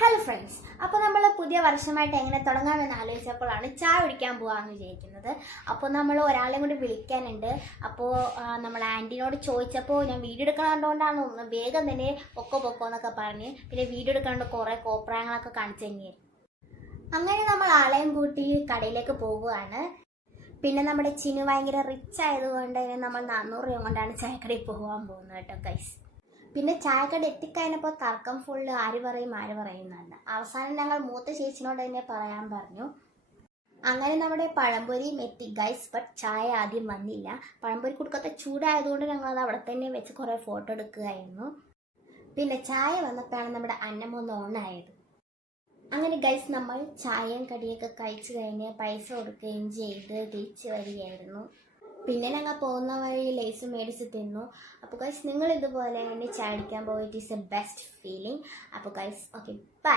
Hello friends, അപ്പോൾ നമ്മൾ പുതിയ വർഷമായിട്ട് എങ്ങനെ തുടങ്ങാമെന്ന് ആലോചിച്ചപ്പോഴാണ് ചായ കുടിക്കാൻ പോകാമെന്ന് വിചാരിക്കുന്നത്. അപ്പോൾ നമ്മൾ ഒരാളെയും കൂടി വിളിക്കാനുണ്ട്. അപ്പോൾ നമ്മൾ ആൻറ്റിനോട് ചോദിച്ചപ്പോൾ ഞാൻ വീഡിയോ എടുക്കണതുകൊണ്ടാണ് തോന്നുന്നത് വേഗം തന്നെ പൊക്കോ എന്നൊക്കെ പറഞ്ഞ് പിന്നെ വീഡിയോ എടുക്കാണ്ട് കുറേ കോപ്രായങ്ങളൊക്കെ കാണിച്ചു തന്നെ. അങ്ങനെ നമ്മൾ ആളെയും കൂട്ടി കടയിലേക്ക് പോവുകയാണ്. പിന്നെ നമ്മുടെ ചിന്നു ഭയങ്കര റിച്ച് ആയതുകൊണ്ട് നമ്മൾ 400 രൂപ കൊണ്ടാണ് ചായക്കടയിൽ പോകാൻ പോകുന്നത് കേട്ടോ ഗൈസ്. പിന്നെ ചായക്കട എത്തിക്കഴിഞ്ഞപ്പോൾ തർക്കം ഫുള്ള് ആര് പറയും എന്നല്ല. അവസാനം ഞങ്ങൾ മൂത്ത ചേച്ചിനോട് തന്നെ പറയാൻ പറഞ്ഞു. അങ്ങനെ നമ്മുടെ പഴംപൊരിയും എത്തി ഗൈസ്. ബട്ട് ചായ ആദ്യം വന്നില്ല. പഴംപൊരി കൊടുക്കാത്ത ചൂടായതുകൊണ്ട് ഞങ്ങളത് അവിടെ തന്നെ വെച്ച് കുറേ ഫോട്ടോ എടുക്കുകയായിരുന്നു. പിന്നെ ചായ വന്നപ്പോഴാണ് നമ്മുടെ അന്നമൊന്ന് ഓണായത്. അങ്ങനെ ഗൈസ് നമ്മൾ ചായയും കടിയൊക്കെ കഴിച്ചു കഴിഞ്ഞ് പൈസ കൊടുക്കുകയും ചെയ്ത് തിരിച്ച് വരികയായിരുന്നു. പിന്നെ ഞങ്ങൾ പോകുന്ന വഴി ലേസ് മേടിച്ച് തിന്നു. അപ്പോൾ ഗൈസ് നിങ്ങൾ ഇതുപോലെ തന്നെ ചായ അടിക്കാൻ പോയിട്ട് ഇറ്റ്സ് എ ബെസ്റ്റ് ഫീലിംഗ്. അപ്പോൾ ഗൈസ് ഓക്കെ ബൈ.